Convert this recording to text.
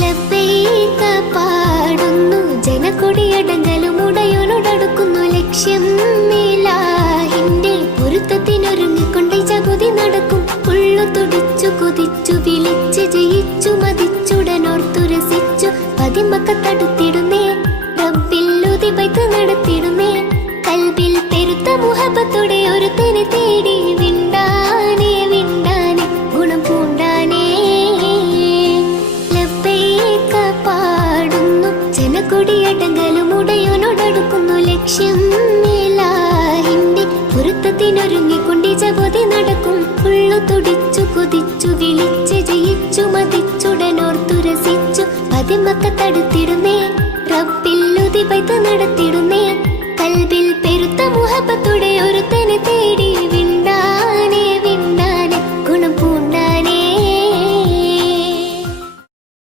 ലബ്ബൈക പാടുന്നു ജനക്കൊടിയടങ്കലും ഉടയോനോടടുക്കുന്നു ലക്ഷ്യം ഇലാഹിന്റെ പൊരുത്തത്തിനൊരുങ്ങിക്കൊണ്ട് ജഗതി നടക്കും. ഉള്ളു തുടിച്ചു കൊതിച്ചു വിളിച്ച് ജയിച്ചു മതിച്ചുടനോർത്തു രസിച്ചു പതിമക്കത്തടുത്തിടുന്നേ റബ്ബിൽ ഉദിബൈത്ത് നടത്തിടുന്നേ. കൽബിൽ പെരുത്ത മുഹബത്തോടെ ഒരുത്തനെ തേടി വിണ്ടാനേ വിണ്ടാനേ ഗുണം പൂണ്ടാനേ. ലബ്ബൈക പാടുന്നു ജനക്കൊടിയടങ്കലും ഉടയോനോടടുക്കുന്നു ലക്ഷ്യം ഇലാഹിന്റെ പൊരുത്തത്തിനൊരുങ്ങിക്കൊണ്ട് ജഗതി നടക്കും. ഉള്ളു തുടിച്ചു കൊതിച്ചു വിളിച്ച് ജയിച്ചു മതിച്ചുടനോർത്തു രസിച്ചു പതിമക്കത്തടുത്തിടുന്നേ റബ്ബിൽ ഉദിബൈത്ത് നടത്തിടുന്നേ. കൽബിൽ പെരുത്ത മുഹബത്തോടെ ഒരു